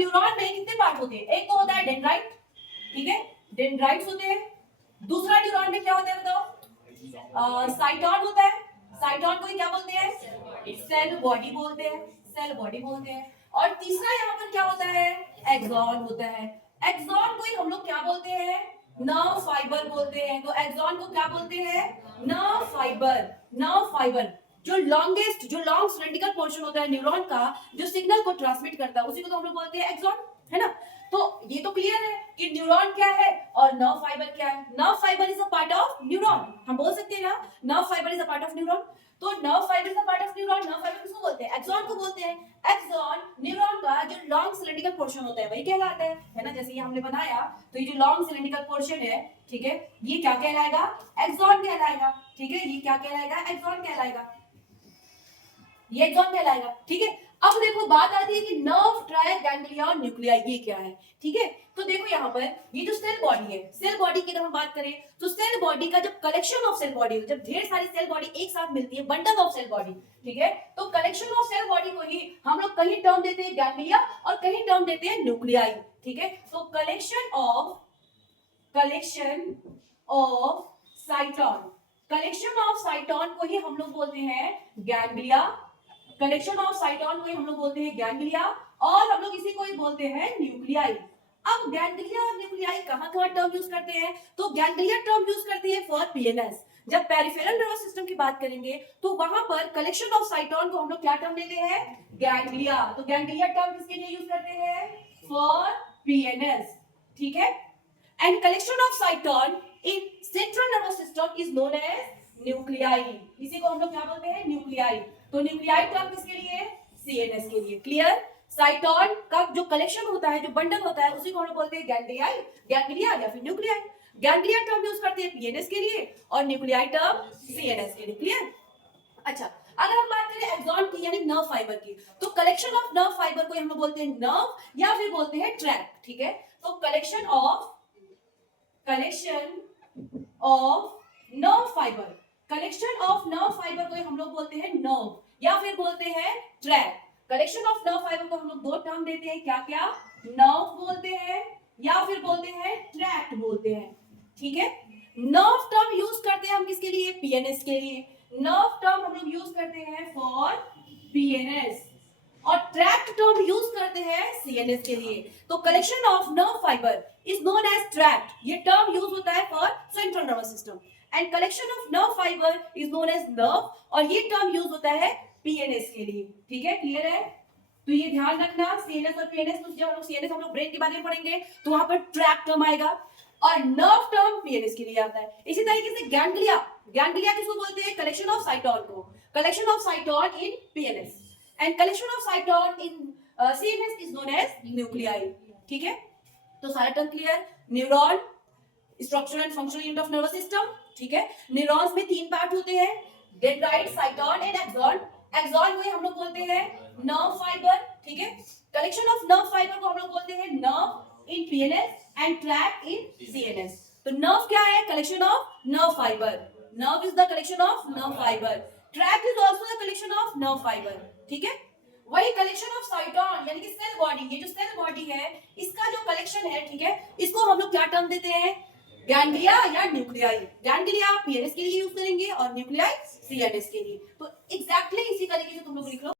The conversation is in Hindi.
न्यूरॉन में कितने पार्ट होते हैं? एक तो होता है डेंड्राइट, ठीक है, डेंड्राइट्स होते हैं। दूसरा न्यूरॉन में क्या होता है बताओ? साइटॉन होता है। साइटॉन को ही क्या बोलते हैं? सेल बॉडी बोलते हैं, सेल बॉडी बोलते हैं। और तीसरा यहाँ पर क्या होता है? एक्सॉन होता है। एक्सॉन को ही हम लोग क्या बोलते हैं? नर्व फाइबर बोलते हैं। तो एक्सॉन को क्या बोलते हैं? Nerve fibre. नर्व फाइबर जो लॉन्गेस्ट, जो लॉन्ग सिलेंड्रिकल पोर्शन होता है न्यूरॉन का, जो सिग्नल को ट्रांसमिट करता है, उसी को तो हम लोग बोलते हैं एक्सॉन, है ना? तो ये तो क्लियर है कि न्यूरॉन क्या है और नर्व फाइबर क्या है। Nerve fibre is a part of neuron, हम बोल सकते हैं ना, nerve fibre is a part of neuron. तो nerve fibre is a part of neuron, nerve fibre किसको बोलते हैं? एक्सॉन को बोलते हैं। एक्सॉन न्यूरॉन का जो लॉन्ग सिलेंड्रिकल पोर्शन होता है वही कहलाता है ना? जैसे ये हमने बनाया, तो ये जो लॉन्ग सिलेंड्रिकल पोर्शन है, ठीक है, ये क्या कहलाएगा? एक्सॉन कहलाएगा, ठीक है, ये क्या कहलाएगा? एक्सॉन कहलाएगा, ये एक्सॉन कहलाएगा, ठीक है। अब देखो बात आती है कि नर्व ट्रायल गैंग्लिया और न्यूक्लियाई ये क्या है, ठीक है। तो देखो यहाँ पर ये जो सेल बॉडी है, सेल बॉडी की अगर हम बात करें तो सेल बॉडी का जब कलेक्शन ऑफ सेल बॉडी, जब ढेर सारी सेल बॉडी एक साथ मिलती है, बंडल ऑफ सेल बॉडी, ठीक है, तो कलेक्शन ऑफ सेल बॉडी को ही हम लोग कहीं टर्म देते हैं गैंग्लिया और कहीं टर्म देते हैं न्यूक्लियाई, ठीक है। तो collection of साइटोन, collection of cyton को ही हम लोग बोलते हैं गैंग्लिया, कलेक्शन ऑफ साइटोन को ही हम लोग बोलते हैं गैंग्लिया, और हम लोग इसी को ही बोलते हैं न्यूक्लियाई। अब गैंग्लिया और न्यूक्लियाई कहां-कहां टर्म यूज करते हैं? तो गैंग्लिया टर्म यूज करते हैं फॉर पीएनएस। जब पेरिफेरल नर्वस सिस्टम की बात करेंगे तो वहां पर कलेक्शन ऑफ साइटोन को हम लोग क्या टर्म देते हैं? गैंग्लिया। तो गैंग्लिया टर्म किसके लिए यूज करते हैं? फॉर पीएनएस, ठीक है। And collection of cyton in central nervous system is known as nuclei. इसी को हम लोग क्या बोलते हैं? न्यूक्लियाई। तो न्यूक्लियाई टर्म किसके लिए? सीएनएस के लिए। क्लियर? साइटोन का जो कलेक्शन होता है, जो बंडल होता है, उसी को हम लोग बोलते हैं गैंग्लियाई, गैंग्लिया या फिर न्यूक्लियाई। गैंग्लिया टर्म यूज करते हैं पीएनएस के लिए और न्यूक्लियाई टर्म सीएनएस के लिए। क्लियर? अच्छा, अगर हम बात करें एक्सॉन की यानी नर्व फाइबर की, तो कलेक्शन ऑफ नर्व फाइबर को हम लोग बोलते हैं नर्व या फिर बोलते हैं ट्रैक, ठीक है। तो collection of nerve fibre, collection of nerve fibre को हम लोग बोलते हैं नर्व या फिर बोलते हैं track. Collection of nerve fibre को हम लोग दो टर्म देते हैं, क्या क्या? नर्व बोलते हैं या फिर बोलते हैं ट्रैक्ट बोलते हैं, ठीक है। नर्व टर्म यूज करते हैं हम किसके लिए? पीएनएस के लिए। नर्व टर्म हम लोग यूज करते हैं फॉर पीएनएस और ट्रैक्ट टर्म यूज करते हैं सीएनएस के लिए। तो collection of nerve fibre is known as tract, ये टर्म यूज होता है for central nervous system, and collection of nerve fibre is known as nerve और ये टर्म यूज होता है पीएनएस के लिए, ठीक है। क्लियर है? तो ये ध्यान रखना, सीएनएस और पीएनएस, तो जब हम लोग सीएनएस हम लोग ब्रेन के बारे में पढ़ेंगे तो वहां पर ट्रैक्ट टर्म आएगा और नर्व टर्म पीएनएस के लिए आता है। इसी तरीके से गैंग्लिया, गैंग्लिया किसको बोलते हैं? कलेक्शन ऑफ साइटोन को, collection of cyton in PNS and collection of cyton in CNS is known as nuclei, ठीक है। तो सारा term clear? Neuron, structure and functional unit of nervous system, ठीक है। न्यूरॉन्स में तीन पार्ट होते हैं, dendrite, cyton and axon. Axon को हम लोग बोलते हैं नर्व फाइबर, ठीक है। कलेक्शन ऑफ नर्व फाइबर को हम लोग बोलते हैं nerve in PNS and track in CNS. तो नर्व क्या है? Collection of nerve fibre, nerve is the collection of nerve fibre, track is also the collection of nerve fibre, ठीक है। वही कलेक्शन ऑफ साइटोन यानी कि सेल बॉडी, ये जो सेल बॉडी है इसका जो कलेक्शन है, ठीक है, इसको हम लोग क्या टर्म देते हैं? गैंग्लिया या न्यूक्लियाई। गैंग्लिया पीएनएस के लिए यूज करेंगे और न्यूक्लियाई सीएनएस के लिए। तो एग्जैक्टली इसी तरीके से तुम लोग लिख लो।